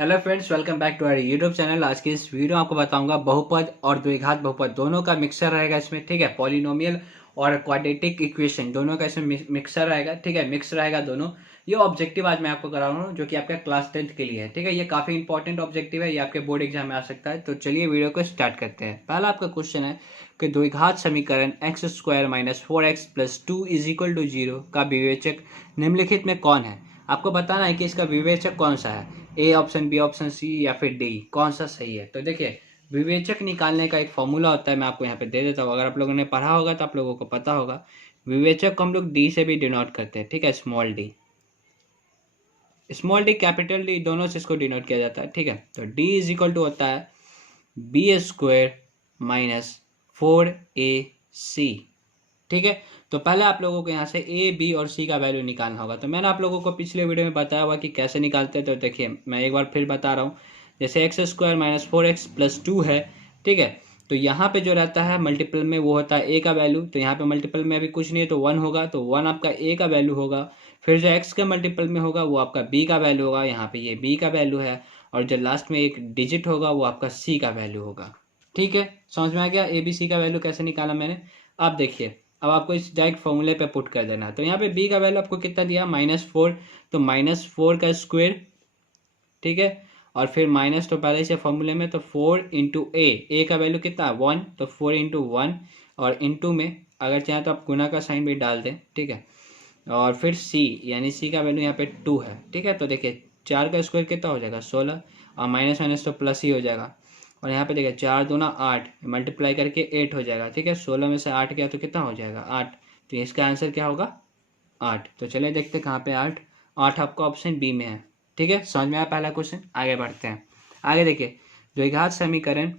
Hello friends, welcome back to our YouTube channel. आज की इस वीडियो में आपको बताऊंगा बहुपद और द्विघात बहुपद दोनों का मिक्सर रहेगा इसमें। ठीक है, पॉलिनोमियल और क्वाड्रेटिक इक्वेशन दोनों का इसमें मिक्सर रहेगा। ठीक है, मिक्स रहेगा दोनों। ये ऑब्जेक्टिव आज मैं आपको करा रहा हूँ जो कि आपका क्लास 10th के लिए है। ठीक है, ये काफी इंपॉर्टेंट ऑब्जेक्टिव है, ये आपके बोर्ड एग्जाम में आ सकता है। तो चलिए वीडियो को स्टार्ट करते हैं। पहला आपका क्वेश्चन है कि द्विघात समीकरण x square minus 4x plus 2 is equal to 0 का विवेचक निम्नलिखित में कौन है। आपको बताना है कि इसका विवेचक कौन सा है, ए ऑप्शन, बी ऑप्शन, सी या फिर डी, कौन सा सही है। तो देखिए, विवेचक निकालने का एक फॉर्मूला होता है, मैं आपको यहाँ पे दे देता हूँ। अगर आप लोगों ने पढ़ा होगा तो आप लोगों को पता होगा। विवेचक को हम लोग डी से भी डिनोट करते हैं। ठीक है, small D, small D, capital D, दोनों से इसको डिनोट किया जाता है। ठीक है, तो डी इज इक्वल टू होता है बी स्क्वायर माइनस 4ac। ठीक है, तो पहले आप लोगों को यहाँ से ए, बी और सी का वैल्यू निकालना होगा। तो मैंने आप लोगों को पिछले वीडियो में बताया हुआ कि कैसे निकालते हैं। तो देखिए, मैं एक बार फिर बता रहा हूँ। जैसे x square minus 4x plus 2 है। ठीक है, तो यहाँ पे जो रहता है मल्टीपल में वो होता है ए का वैल्यू। तो यहाँ पे मल्टीपल में अभी कुछ नहीं है तो 1 होगा, तो 1 आपका ए का वैल्यू होगा। फिर जो एक्स के मल्टीपल में होगा वो आपका बी का वैल्यू होगा, यहाँ पे ये बी का वैल्यू है। और जो लास्ट में एक डिजिट होगा वो आपका सी का वैल्यू होगा। ठीक है, समझ में आ गया ए बी सी का वैल्यू कैसे निकाला मैंने। अब देखिए, अब आपको इस डायरेक्ट फॉर्मूले पे पुट कर देना है। तो यहाँ पे बी का वैल्यू आपको कितना दिया, -4, तो -4 का स्क्वायर। ठीक है, और फिर माइनस तो पहले से फॉर्मूले में, तो 4 इंटू ए का वैल्यू कितना है 1, तो 4 इंटू 1, और इंटू में अगर चाहें तो आप गुना का साइन भी डाल दें। ठीक है, और फिर सी, यानी सी का वैल्यू यहाँ पे 2 है। ठीक है, तो देखिए 4 का स्क्वायर कितना हो जाएगा 16, और माइनस माइनस तो प्लस ही हो जाएगा। और यहाँ पे देखिए 4 दूना 8, मल्टीप्लाई करके 8 हो जाएगा। ठीक है, 16 में से 8 गया तो कितना हो जाएगा 8। तो इसका आंसर क्या होगा 8। तो चलिए देखते हैं कहाँ पे 8। 8 आपका ऑप्शन बी में है। ठीक है, समझ में आया पहला क्वेश्चन। आगे बढ़ते हैं। आगे देखिए, द्विघात समीकरण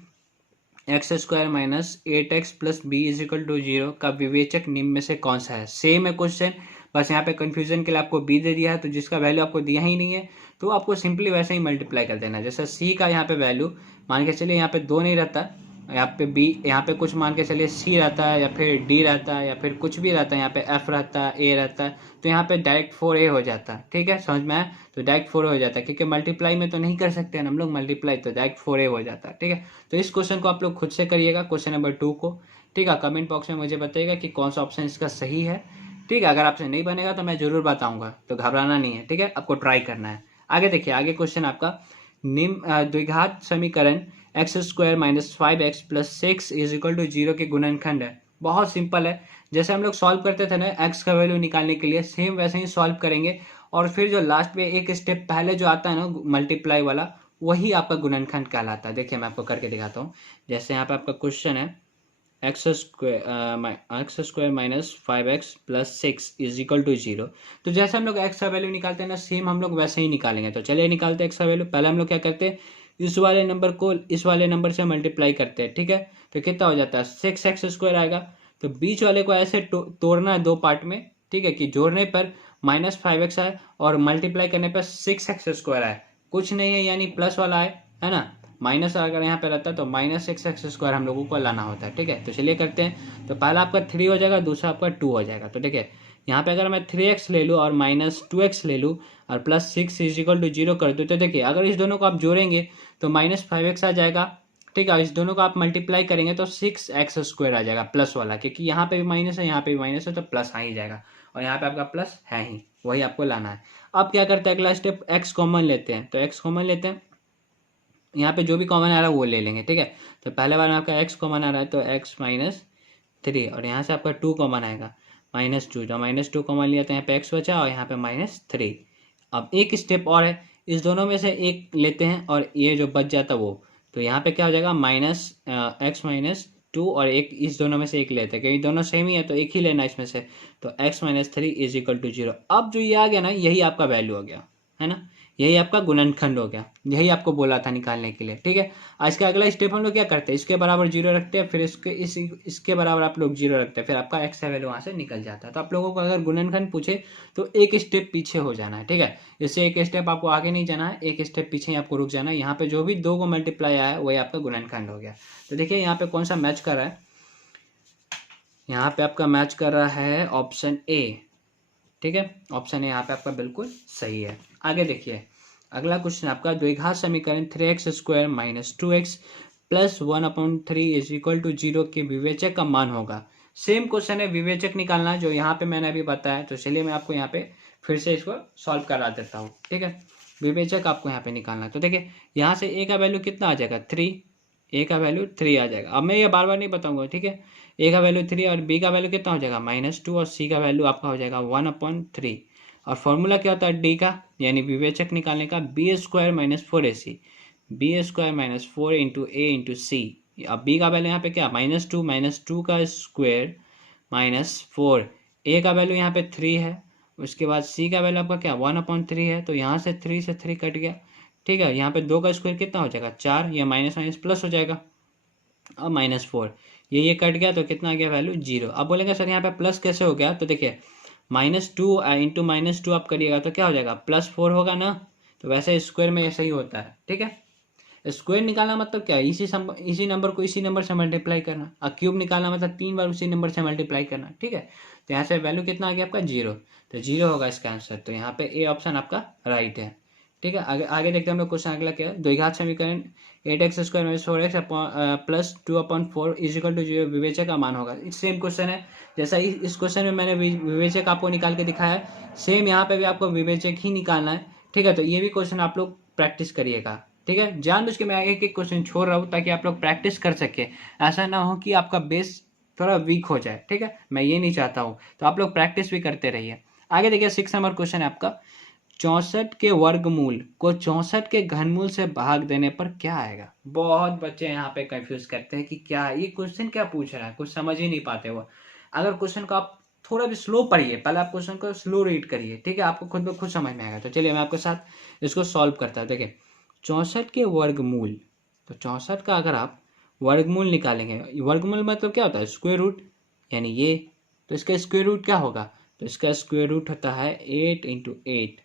x square minus 8x plus b is equal to 0 का विवेचक निम्न में से कौन सा है। सेम है क्वेश्चन, बस यहाँ पे कंफ्यूजन के लिए आपको बी दे दिया है, तो जिसका वैल्यू आपको दिया ही नहीं है तो आपको सिंपली वैसे ही मल्टीप्लाई कर देना है। जैसे सी का यहाँ पे वैल्यू मान के चलिए यहाँ पे 2 नहीं रहता, यहाँ पे बी, यहाँ पे कुछ मान के चलिए सी रहता है, या फिर डी रहता है, या फिर कुछ भी रहता है, यहाँ पे एफ रहता है, ए रहता है, तो यहाँ पे डायरेक्ट 4a हो जाता है। ठीक है, समझ में आया, तो डायरेक्ट 4a हो जाता है, क्योंकि मल्टीप्लाई में तो नहीं कर सकते हैं हम लोग मल्टीप्लाई, तो डायरेक्ट 4a हो जाता है। ठीक है, तो इस क्वेश्चन को आप लोग खुद से करिएगा, क्वेश्चन नंबर 2 को। ठीक है, कमेंट बॉक्स में मुझे बताइएगा कि कौन सा ऑप्शन इसका सही है। ठीक है, अगर आपसे नहीं बनेगा तो मैं जरूर बताऊंगा, तो घबराना नहीं है। ठीक है, आपको ट्राई करना है। आगे देखिए, आगे क्वेश्चन आपका निम्न द्विघात समीकरण x square minus 5x plus 6 is equal to 0 के गुणनखंड है। बहुत सिंपल है, जैसे हम लोग सॉल्व करते थे ना एक्स का वैल्यू निकालने के लिए, सेम वैसे ही सॉल्व करेंगे। और फिर जो लास्ट में एक स्टेप पहले जो आता है ना मल्टीप्लाई वाला, वही आपका गुणनखंड कहलाता है। देखिए मैं आपको करके दिखाता हूँ। जैसे यहाँ पे आपका क्वेश्चन है x square minus 5x plus 6 is equal to 0। तो जैसे हम लोग एक्स का वैल्यू निकालते हैं ना, सेम हम लोग वैसे ही निकालेंगे। तो चलिए निकालते हैं एक्स का वैल्यू। पहले हम लोग क्या करते हैं, इस वाले नंबर को इस वाले नंबर से मल्टीप्लाई करते हैं। ठीक है, तो कितना हो जाता है 6x² आएगा। तो बीच वाले को ऐसे तोड़ना है दो पार्ट में। ठीक है, कि जोड़ने पर -5x आए और मल्टीप्लाई करने पर 6x² आए, कुछ नहीं है यानी प्लस वाला है ना। माइनस अगर यहाँ पे रहता है तो -6x² हम लोगों को लाना होता है। ठीक है, तो चलिए करते हैं। तो पहला आपका 3 हो जाएगा, दूसरा आपका 2 हो जाएगा। तो देखिए यहाँ पे अगर मैं 3x ले लूँ और -2x ले लूँ और प्लस 6 इज इक्वल टू 0 कर दूँ, तो देखिए अगर इस दोनों को आप जोड़ेंगे तो -5x आ जाएगा। ठीक है, इस दोनों को आप मल्टीप्लाई करेंगे तो 6x² आ जाएगा प्लस वाला, क्योंकि यहाँ पे भी माइनस है यहाँ पे भी माइनस है, तो प्लस आ ही जाएगा। और यहाँ पे आपका प्लस है ही, वही आपको लाना है। अब क्या करते हैं, अगला स्टेप x कॉमन लेते हैं। तो x कॉमन लेते हैं, यहाँ पे जो भी कॉमन आ रहा है वो ले लेंगे। ठीक है, तो पहले बार में आपका x कॉमन आ रहा है तो x-3, और यहाँ से आपका 2 कॉमन आएगा -2, जो -2 कॉमन लिया तो यहाँ पे x बचा और यहाँ पे -3। अब एक स्टेप और है, इस दोनों में से एक लेते हैं और ये जो बच जाता वो, तो यहाँ पे क्या हो जाएगा -2, और एक इस दोनों में से एक लेते हैं, क्योंकि दोनों सेम ही है तो एक ही लेना इसमें से। तो x-3 इज इक्वल टू 0। अब जो ये आ गया ना, यही आपका वैल्यू हो गया, है ना, यही आपका गुणनखंड हो गया, यही आपको बोला था निकालने के लिए। ठीक है, आज का अगला स्टेप हम लोग क्या करते हैं, इसके बराबर 0 रखते हैं, फिर इसके बराबर आप लोग 0 रखते हैं, फिर आपका एक्स वैल्यू वहां से निकल जाता है। तो आप लोगों को अगर गुणनखंड पूछे तो एक स्टेप पीछे हो जाना है। ठीक है, इससे एक स्टेप आपको आगे नहीं जाना है, एक स्टेप पीछे ही आपको रुक जाना है। यहाँ पे जो भी दो को मल्टीप्लाई आया है वही आपका गुणनखंड हो गया। तो देखिए यहाँ पे कौन सा मैच कर रहा है, यहाँ पे आपका मैच कर रहा है ऑप्शन ए। ठीक है, ऑप्शन ए यहाँ पे आपका बिल्कुल सही है। आगे देखिए, अगला क्वेश्चन आपका द्विघात समीकरण 3x² minus 2x plus 1/3 is equal to 0 के विवेचक का मान होगा। सेम क्वेश्चन है, विवेचक निकालना जो यहाँ पे मैंने अभी बताया। तो चलिए मैं आपको यहाँ पे फिर से इसको सॉल्व करा देता हूँ। ठीक है, विवेचक आपको यहाँ पे निकालना है। तो देखिए यहाँ से a का वैल्यू कितना आ जाएगा 3, a का वैल्यू 3 आ जाएगा। अब मैं ये बार बार नहीं बताऊंगा, ठीक है। a का वैल्यू 3 और b का वैल्यू कितना हो जाएगा -2 और c का वैल्यू आपका हो जाएगा 1/3। और फॉर्मूला क्या होता है d का, यानी विवेचक निकालने का b² minus 4ac, b² minus 4 into a into C. अब b का वैल्यू यहाँ पे क्या -2 का स्क्वायर माइनस 4, a का वैल्यू यहाँ पे 3 है, उसके बाद c का वैल्यू आपका क्या 1/3 है। तो यहाँ से 3 से 3 कट गया। ठीक है, यहाँ पे 2 का स्क्वायर कितना हो जाएगा 4, ये माइनस माइनस प्लस हो जाएगा। अब -4 ये कट गया तो कितना आ गया वैल्यू 0। अब बोलेंगे सर यहाँ पे प्लस कैसे हो गया, तो देखिए -2 इंटू -2 आप करिएगा तो क्या हो जाएगा +4 होगा ना। तो वैसे स्क्वायर में ऐसा ही होता है। ठीक है, स्क्वायर निकालना मतलब क्या है, इसी नंबर को इसी नंबर से मल्टीप्लाई करना। और क्यूब निकालना मतलब 3 बार उसी नंबर से मल्टीप्लाई करना। ठीक है, तो यहाँ से वैल्यू कितना आ गया आपका 0, तो 0 होगा इसका आंसर। तो यहाँ पे ए ऑप्शन आपका राइट है। ठीक है, आगे आगे देखते हैं हम लोग क्वेश्चन अगला क्या है। द्विघात समीकरण 8x² minus 4x plus 2/4 is equal to 0 विवेचक का मान होगा। सेम क्वेश्चन है, जैसा इस क्वेश्चन में मैंने विवेचक आपको निकाल के दिखाया है, सेम यहाँ पे भी आपको विवेचक ही निकालना है। ठीक है, तो ये भी क्वेश्चन आप लोग प्रैक्टिस करिएगा। ठीक है, जानबूझ के मैं एक एक क्वेश्चन छोड़ रहा हूँ ताकि आप लोग प्रैक्टिस कर सके। ऐसा ना हो कि आपका बेस थोड़ा वीक हो जाए। ठीक है, मैं ये नहीं चाहता हूँ, तो आप लोग प्रैक्टिस भी करते रहिए। आगे देखिए 6 नंबर क्वेश्चन है आपका, 64 के वर्गमूल को 64 के घनमूल से भाग देने पर क्या आएगा। बहुत बच्चे यहाँ पे कंफ्यूज करते हैं कि क्या है ये क्वेश्चन, क्या पूछ रहा है, कुछ समझ ही नहीं पाते वो। अगर क्वेश्चन को आप थोड़ा भी स्लो पढ़िए, पहले आप क्वेश्चन को स्लो रीड करिए। ठीक है, आपको खुद ब खुद समझ में आएगा। तो चलिए मैं आपके साथ इसको सॉल्व करता हूँ। देखिए 64 के वर्गमूल, तो 64 का अगर आप वर्गमूल निकालेंगे, वर्गमूल मतलब क्या होता है स्क्वायर रूट, यानी ये, तो इसका स्क्वायर रूट क्या होगा, तो इसका स्क्वायर रूट होता है 8 इंटू 8।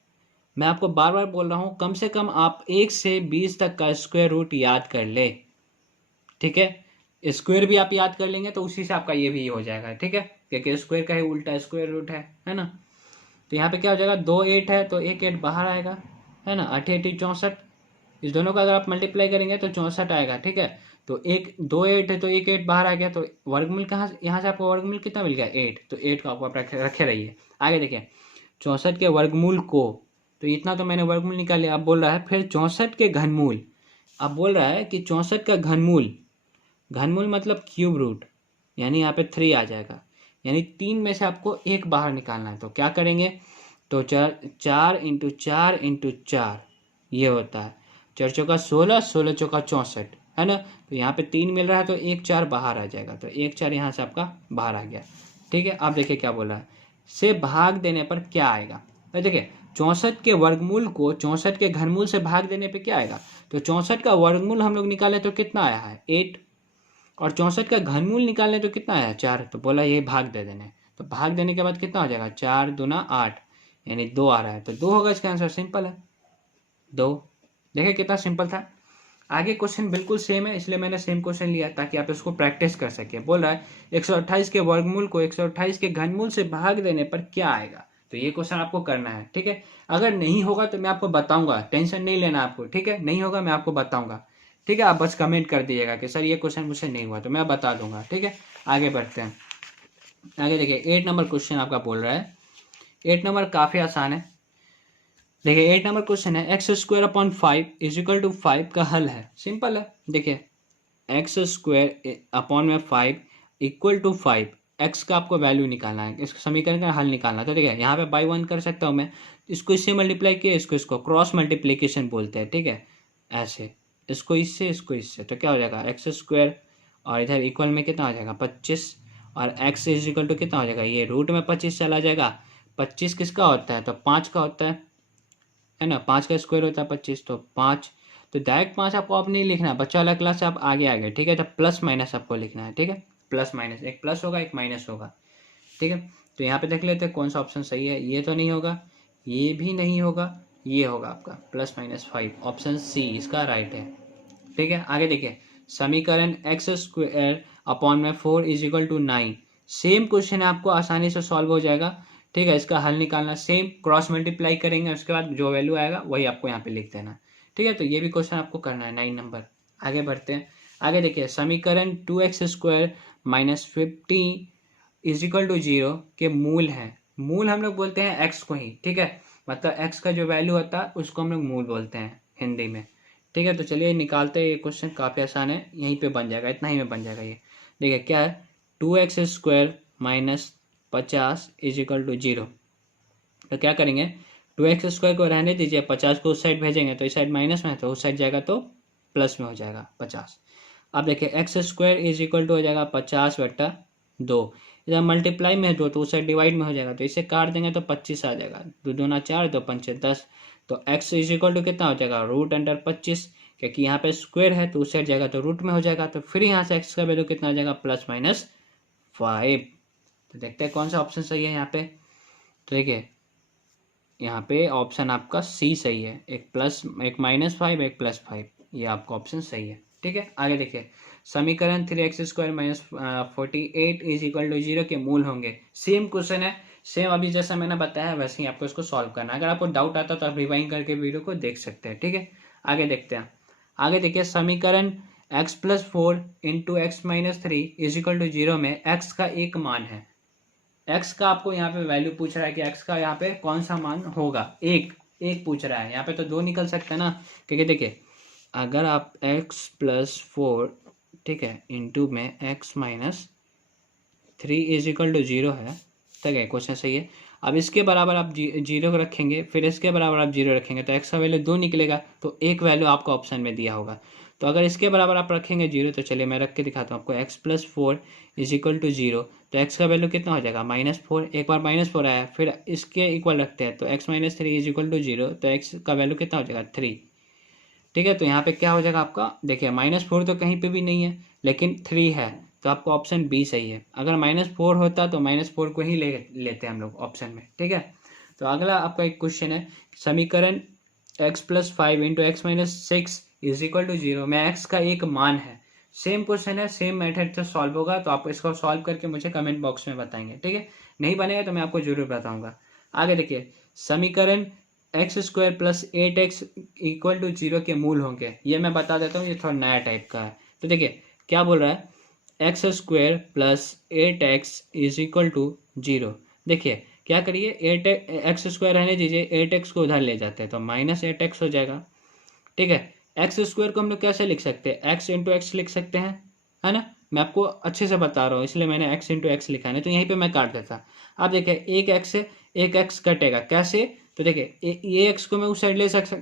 मैं आपको बार बार बोल रहा हूँ, कम से कम आप 1 से 20 तक का स्क्वायर रूट याद कर ले। ठीक है, स्क्वायर भी आप याद कर लेंगे तो उसी से आपका ये भी हो जाएगा। ठीक है, क्योंकि स्क्वायर का ही उल्टा स्क्वायर रूट है ना। तो यहाँ पे क्या हो जाएगा 2 8 है तो एक 8 बाहर आएगा, है ना। 8 8 64, इस दोनों का अगर आप मल्टीप्लाई करेंगे तो 64 आएगा। ठीक है, तो एक 2 8 है तो एक 8 बाहर आ गया, तो वर्गमूल कहाँ से, यहाँ से आपको वर्गमूल कितना मिल गया 8, तो 8 को आप रखे रहिए। आगे देखिए 64 के वर्गमूल को, तो इतना तो मैंने वर्गमूल निकाल लिया। अब बोल रहा है फिर 64 के घनमूल। अब बोल रहा है कि 64 का घनमूल, घनमूल मतलब क्यूब रूट, यानी यहाँ पे 3 आ जाएगा, यानी 3 में से आपको एक बाहर निकालना है। तो क्या करेंगे, तो 4 इंटू 4 इंटू 4 ये होता है 4 चौका 16, 16 चौका 64, है ना। तो यहाँ पे 3 मिल रहा है तो एक 4 बाहर आ जाएगा, तो एक 4 यहाँ से आपका बाहर आ गया। ठीक है, अब देखिए क्या बोल रहा है, से भाग देने पर क्या आएगा। तो देखिए 64 के वर्गमूल को 64 के घनमूल से भाग देने पे क्या आएगा, तो 64 का वर्गमूल हम लोग निकाले तो कितना आया है 8, और 64 का घनमूल निकालने तो कितना आया 4, तो बोला ये भाग दे देने। तो भाग देने के बाद कितना हो जाएगा 4 दूना 8, यानी 2 आ रहा है, तो 2 होगा इसका आंसर। सिंपल है 2। देखिए कितना सिंपल था। आगे क्वेश्चन बिल्कुल सेम है, इसलिए मैंने सेम क्वेश्चन लिया ताकि आप इसको प्रैक्टिस कर सके। बोल रहा है 128 के वर्गमूल को 128 के घनमूल से भाग देने पर क्या आएगा। तो ये क्वेश्चन आपको करना है। ठीक है, अगर नहीं होगा तो मैं आपको बताऊंगा, टेंशन नहीं लेना आपको। ठीक है, नहीं होगा मैं आपको बताऊंगा। ठीक है, आप बस कमेंट कर दीजिएगा कि सर ये क्वेश्चन मुझसे नहीं हुआ, तो मैं बता दूंगा। ठीक है, आगे बढ़ते हैं। आगे देखिए 8 नंबर क्वेश्चन आपका बोल रहा है, 8 नंबर काफ़ी आसान है। देखिए 8 नंबर क्वेश्चन है x² / 5 इज इक्वल टू 5 का हल है। सिंपल है, देखिए x² / 5 इक्वल टू 5, x का आपको वैल्यू निकालना है, इस समीकरण का हल निकालना है। तो देखिए यहाँ पे बाई 1 कर सकता हूँ मैं, इसको इससे मल्टीप्लाई किया, इसको क्रॉस मल्टीप्लीकेशन बोलते हैं। ठीक है, ऐसे इसको इससे, तो क्या हो जाएगा x² और इधर इक्वल में कितना आ जाएगा 25, और x इज इक्वल टू कितना हो जाएगा, ये रूट में 25 चला जाएगा। 25 किसका होता है, तो 5 का होता है ना, 5 का स्क्वायर होता है 25, तो 5, तो डायरेक्ट 5 आपको आप नहीं लिखना है, बच्चा वाला क्लास से आप आगे आ गए। ठीक है, तो प्लस माइनस आपको लिखना है। ठीक है, प्लस माइनस, एक प्लस होगा एक माइनस होगा। ठीक है, तो यहाँ पे देख लेते हैं कौन सा ऑप्शन सही है। ये तो नहीं होगा, ये भी नहीं होगा, ये होगा आपका +-5, ऑप्शन सी इसका राइट है। ठीक है, आगे देखिए समीकरण x² / 4 is equal to 9। Same question है, आपको आसानी से सॉल्व हो जाएगा। ठीक है। इसका हल निकालना, सेम क्रॉस मल्टीप्लाई करेंगे, उसके बाद जो वैल्यू आएगा वही आपको यहाँ पे लिख देना। ठीक है, तो ये भी क्वेश्चन आपको करना है 9 नंबर। आगे बढ़ते हैं। आगे देखिए, समीकरण 2x² minus 50 is equal to 0 के मूल हैं। मूल हम लोग बोलते हैं x को ही, ठीक है, मतलब x का जो वैल्यू होता है उसको हम लोग मूल बोलते हैं हिंदी में। ठीक है, तो चलिए निकालते हैं। ये क्वेश्चन काफ़ी आसान है, यहीं पे बन जाएगा, इतना ही में बन जाएगा ये। देखिए क्या है, 2x² minus 50 is equal to 0। तो क्या करेंगे, 2x² को रहने दीजिए, 50 को उस साइड भेजेंगे तो इस साइड माइनस में है, तो उस साइड जाएगा तो प्लस में हो जाएगा 50। अब देखिए x² इज इक्वल टू हो जाएगा 50/2। इधर मल्टीप्लाई में है 2 तो उस साइड डिवाइड में हो जाएगा, तो इसे काट देंगे तो 25 आ जाएगा। 2 दूना 4, 2 पंचे 10। तो x इज इक्वल टू कितना हो जाएगा, √25, क्योंकि यहाँ पे स्क्वायर है तो उस साइड जाएगा तो रूट में हो जाएगा। तो फिर यहाँ से x का वैल्यू कितना आ जाएगा, +-5। तो देखते हैं कौन सा ऑप्शन सही है यहाँ पे। तो देखिए यहाँ पे ऑप्शन आपका सी सही है, एक -5 एक +5, ये आपका ऑप्शन सही है। ठीक है, आगे देखिए, समीकरण 3x² minus 48 is equal to 0 के मूल होंगे। सेम क्वेश्चन है, सेम अभी जैसा मैंने बताया वैसे ही आपको इसको सॉल्व करना है। अगर आपको डाउट आता तो आप रिवाइंड करके वीडियो को देख सकते हैं। ठीक है, आगे देखते हैं। आगे देखिए, समीकरण x+4 into x-3 is equal to 0 में x का एक मान है। x का आपको यहाँ पे वैल्यू पूछ रहा है कि x का यहाँ पे कौन सा मान होगा, एक पूछ रहा है। यहाँ पे तो 2 निकल सकता है ना, क्योंकि देखिए अगर आप x+4, ठीक है, इंटू में x-3 इज इक्वल टू 0 है, तक है, क्वेश्चन सही है। अब इसके बराबर आप 0 रखेंगे, फिर इसके बराबर आप 0 रखेंगे तो x का वैल्यू 2 निकलेगा, तो एक वैल्यू आपको ऑप्शन में दिया होगा। तो अगर इसके बराबर आप रखेंगे 0, तो चलिए मैं रख के दिखाता हूँ आपको। x+4 इज इक्वल टू 0, तो x का वैल्यू कितना हो जाएगा, -4। एक बार -4 आया, फिर इसके इक्वल रखते हैं तो x-3 इज इक्वल टू 0, तो x का वैल्यू कितना हो जाएगा, 3। ठीक है, तो यहाँ पे क्या हो जाएगा आपका, देखिए -4 तो कहीं पे भी नहीं है, लेकिन 3 है, तो आपको ऑप्शन बी सही है। अगर -4 होता तो -4 को ही लेते हैं हम लोग ऑप्शन में। ठीक है, तो अगला आपका एक क्वेश्चन है, समीकरण x+5 into x-6 is equal to 0 में x का एक मान है। सेम क्वेश्चन है, सेम मेथड से सॉल्व होगा, तो आप इसको सॉल्व करके मुझे कमेंट बॉक्स में बताएंगे। ठीक है, नहीं बनेगा तो मैं आपको जरूर बताऊंगा। आगे देखिए, समीकरण x² plus 8x equal to 0 के मूल होंगे। ये मैं बता देता हूँ, ये थोड़ा नया टाइप का है। तो देखिए क्या बोल रहा है, x² plus 8x is equal to 0। देखिए क्या करिए, 8x² रहने दीजिए, 8x को उधर ले जाते हैं तो -8x हो जाएगा। ठीक है, x² को हम लोग कैसे लिख सकते हैं, x इंटू एक्स लिख सकते हैं, है ना। मैं आपको अच्छे से बता रहा हूँ इसलिए मैंने x इंटू एक्स लिखा है, नहीं तो यहीं पे मैं काट देता। अब देखिए एक x से एक x कटेगा, कैसे, तो देखिए ये x को मैं उस साइड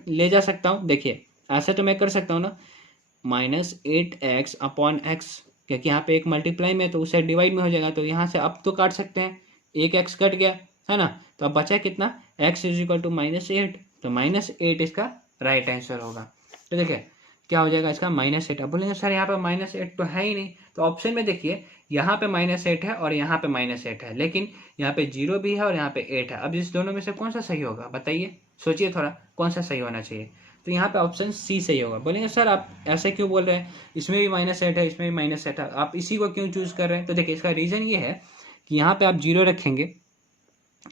ले जा सकता हूँ। देखिए ऐसे तो मैं कर सकता हूँ ना, -8x अपॉन x, क्योंकि यहाँ पे एक मल्टीप्लाई में तो उस साइड डिवाइड में हो जाएगा, तो यहाँ से अब तो काट सकते हैं, एक x कट गया, है ना। तो अब बचा कितना, x इज इक्वल टू -8, तो -8 इसका राइट आंसर होगा। तो देखिए क्या हो जाएगा इसका, -8। अब बोलेंगे सर यहाँ पे -8 तो है ही नहीं, तो ऑप्शन में देखिए यहाँ पे -8 है और यहाँ पे -8 है, लेकिन यहाँ पे 0 भी है और यहाँ पे 8 है। अब इस दोनों में से कौन सा सही होगा बताइए, सोचिए थोड़ा, कौन सा सही होना चाहिए। तो यहाँ पे ऑप्शन सी सही होगा। बोलेंगे सर आप ऐसे क्यों बोल रहे हैं, इसमें भी -8 है, इसमें भी -8 है, आप इसी को क्यों चूज कर रहे हैं। तो देखिए इसका रीजन ये है कि यहाँ पे आप 0 रखेंगे,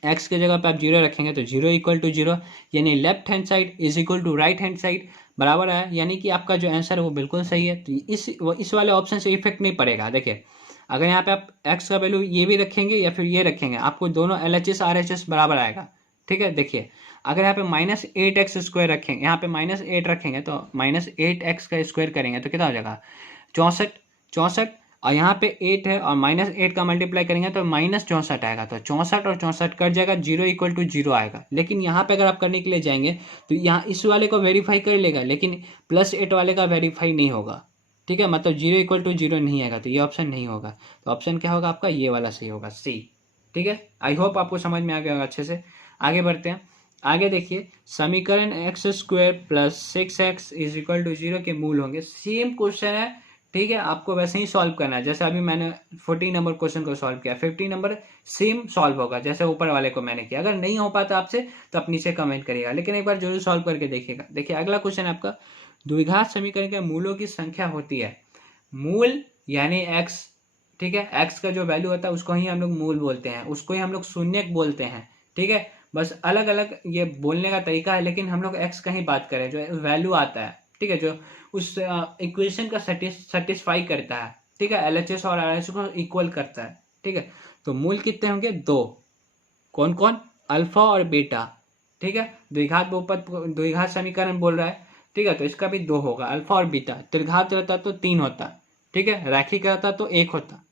x की जगह पे आप 0 रखेंगे तो 0 इक्वल टू 0, यानी left hand side is equal to right hand side बराबर है, यानी कि आपका जो आंसर है वो बिल्कुल सही है। तो इस वाले ऑप्शन से इफेक्ट नहीं पड़ेगा। देखिए अगर यहाँ पे आप x का वैल्यू ये भी रखेंगे या फिर ये रखेंगे, आपको दोनों LHS RHS बराबर आएगा। ठीक है, देखिए अगर यहाँ पे -8x² रखेंगे, यहाँ पे -8 रखेंगे तो -8x का स्क्वायर करेंगे तो कितना हो जाएगा, 64, और यहाँ पे 8 है और -8 का मल्टीप्लाई करेंगे तो -64 आएगा, तो 64 और 64 कट जाएगा, 0 इक्वल टू 0 आएगा। लेकिन यहाँ पे अगर आप करने के लिए जाएंगे तो यहाँ इस वाले को वेरीफाई कर लेगा, लेकिन +8 वाले का वेरीफाई नहीं होगा। ठीक है, मतलब 0 इक्वल टू 0 नहीं आएगा, तो ये ऑप्शन नहीं होगा। तो ऑप्शन क्या होगा आपका, ये वाला सही होगा, सी। ठीक है, आई होप आपको समझ में आ गया होगा अच्छे से। आगे बढ़ते हैं। आगे देखिए, समीकरण x² plus 6x is equal to 0 के मूल होंगे। सेम क्वेश्चन है, ठीक है, आपको वैसे ही सॉल्व करना है जैसे अभी मैंने 14 नंबर क्वेश्चन को सॉल्व किया, 15 नंबर सेम सॉल्व होगा जैसे ऊपर वाले को मैंने किया। अगर नहीं हो पाता आपसे तो आप नीचे कमेंट करिएगा, लेकिन एक बार जरूर सॉल्व करके देखिएगा। देखिए अगला क्वेश्चन आपका, द्विघात समीकरण के मूलों की संख्या होती है, मूल यानी x, ठीक है। एक्स का जो वैल्यू होता है उसको ही हम लोग मूल बोलते हैं, उसको ही हम लोग शून्यक बोलते हैं, ठीक है। बस अलग अलग ये बोलने का तरीका है, लेकिन हम लोग एक्स का ही बात करें जो वैल्यू आता है, ठीक है, जो उस इक्वेशन का सेटिस्फाई करता है, ठीक है, एलएचएस और आरएचएस को इक्वल करता है, ठीक है। तो मूल कितने होंगे? दो। कौन कौन? अल्फा और बीटा, ठीक है। द्विघात बहुपद द्विघात समीकरण बोल रहा है, ठीक है, तो इसका भी दो होगा, अल्फा और बीटा। त्रिघात रहता तो तीन होता, ठीक है, रैखिक रहता तो एक होता,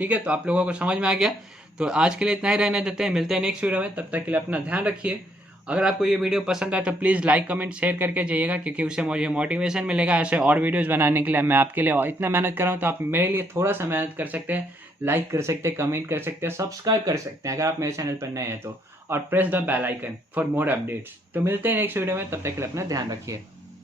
ठीक है। तो आप लोगों को समझ में आ गया। तो आज के लिए इतना ही रहने देते हैं, मिलते हैं नेक्स्ट वीडियो में, तब तक के लिए अपना ध्यान रखिए। अगर आपको ये वीडियो पसंद आए तो प्लीज़ लाइक कमेंट शेयर करके जाइएगा, क्योंकि उससे मुझे मोटिवेशन मिलेगा ऐसे और वीडियोस बनाने के लिए। मैं आपके लिए इतना मेहनत कर रहा हूँ, तो आप मेरे लिए थोड़ा सा मेहनत कर सकते हैं, लाइक कर सकते हैं, कमेंट कर सकते हैं, सब्सक्राइब कर सकते हैं अगर आप मेरे चैनल पर नए हैं तो, और press the bell icon for more updates. तो मिलते हैं नेक्स्ट वीडियो में, तब तक के लिए अपना ध्यान रखिए।